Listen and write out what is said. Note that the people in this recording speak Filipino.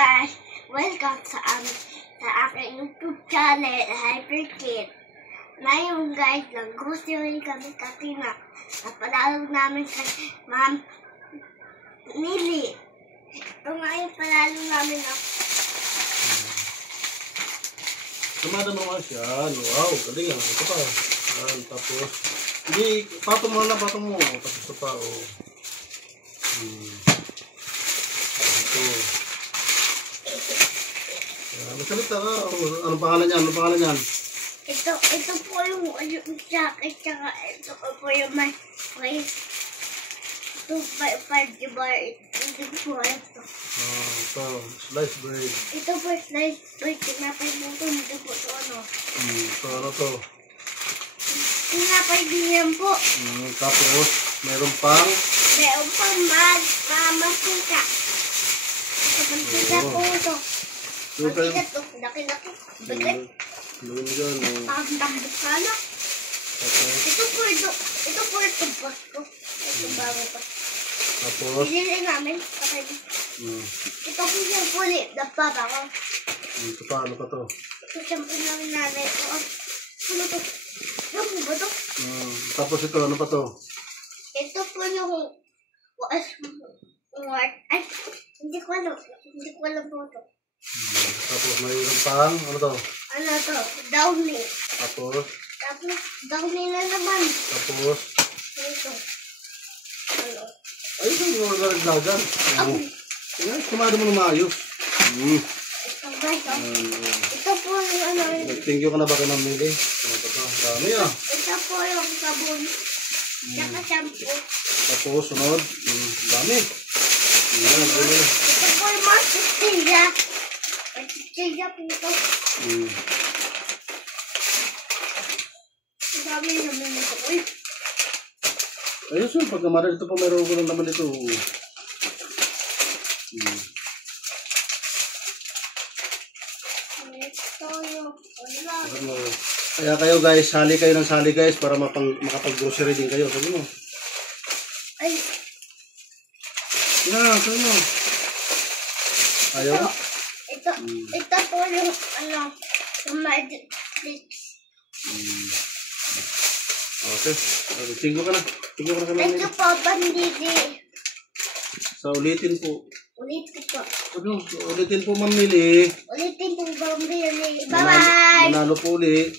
guys! Welcome sa aking YouTube channel, Hyperkid. Ngayon guys, nag-grocery kami kasi napanalo namin kay Ma'am Nili. Ito nga yung panalo namin ako. Tumada naman siya. Wow, galing ah. Ito pa. Tapos, hindi, patong mo na, patong mo. Tapos ito pa, oh. Ito. Magsalita ka. Anong pangalan yan? Anong pangalan yan? Ito po yung jacket, tsaka ito po yung may ito bar. Ito po ito. Ito, sliced bread. Ito po sliced bread. Tinapay mo ito. Hindi po ito ano. Ito, ano to? Tinapay din yan po. Tapos, meron pang mantika. Ito mantika po ito. Mantika ito. Laki-laki. Bigat. Lagyan mo dyan. Pagdambot ka na. Ito po ito. Ito po ito. Basko. Ito bago pa. Tapos? Bilili namin. Ito po yung puli. Napapa ko. Ito pa, ano pa to? Ito siyempre namin nanay ko. Ano to? Ano po ba to? Tapos ito, ano pa to? Ito po yung ay, hindi ko alam. Hindi ko alam po ito. Tapos mayroon pang, ano to? Ano to? Downy. Tapos Downy na naman. Tapos? Ito. Ano? Ay, ito yung mga garagdagan. Ayan, kumada mo na maayos. Ito guys, ito po yung ano. Nag-thank you ka na ba kay Ma'am Mili? Ito, dami ah. Ito po yung sabon. Tsaka shampoo. Tapos, sunod. Dami. Ayan, dami. Ito po yung mga sistilya. May sistilya po ito. Ang dami naman ito. Uy. Ayos yun, pagkamara dito pa mayroon ko lang naman dito. Kaya kayo guys, sali kayo ng sali guys para makapag-grocery din kayo. Sabi mo. Ay. Sabi mo. Ayaw? Ito po yung ano, yung magic tricks. Okay. Tinggo ka na. Tinggo ka na kami. Thank you po, Bandidi. So, ulitin po. Ulitin po. Ulitin po, Ma'am Mili. Ulitin po, Bandidi. Bye-bye! Manalo po ulit.